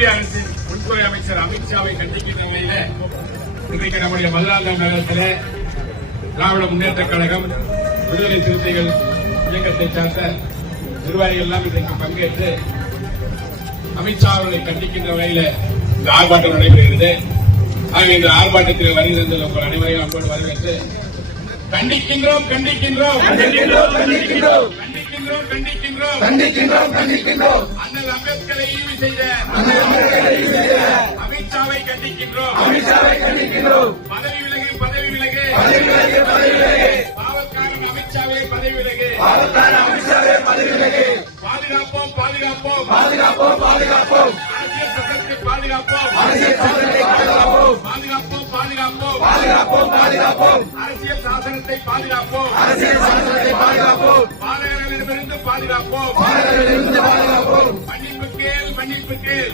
ஒன்றிய அரசின் உள்துறை அமைச்சர் அமித்ஷாவை கண்டிக்கின்ற வகையில இன்றைக்கு நம்முடைய மதுராந்தகம் நகரத்தில் திராவிட முன்னேற்ற கழகம் விடுதலை சிறுத்தைகள் இயக்கத்தை சார்ந்த நிர்வாகிகள் எல்லாம் இன்றைக்கு பங்கேற்று அமித்ஷா அவர்களை கண்டிக்கின்ற வகையில் இந்த ஆர்ப்பாட்டம் நடைபெறுகிறது. ஆகவே இந்த ஆர்ப்பாட்டத்தில் வருகிறது உங்கள் அனைவரையும் அன்போடு வரவேற்று கண்டிக்கின்றோம் கண்டிக்கின்றோம் கண்டிக்கின்றோம் கண்டிக்கின்றோம். கண்டிக்கின்றோம் கண்டிக்கின்றோம். கண்டிக்கின்றோம் கண்டிக்கின்றோம். அண்ணல் அம்பேத்கரை ஈவு செய்த. அமித்ஷாவை கண்டிக்கின்றோம். அமித்ஷாவை கண்டிக்கின்றோம். பதவி விலகு பதவி விலகு. பதவி விலகு பதவி விலகு. காவல்காரன் அமித்ஷாவே பதவி விலகு. பாவத்தான அமித்ஷாவை பதவி விலகு. பாதுகாப்போம் பாதுகாப்போம். பாதுகாப்போம் பாதுகாப்போம். அரசியல் பாதுகாப்போம் பாதுகாப்போம். அரசியல் சாசனத்தை பாதுகாப்போம். அரசியல் சாசனத்தை பாதுகாப்போம். பாதகர்களிடமிருந்து பாதுகாப்போம். பாதுகாப்பிலிருந்து பாதுகாப்போம். மன்னிப்பு கேள் மன்னிப்பு கேள்.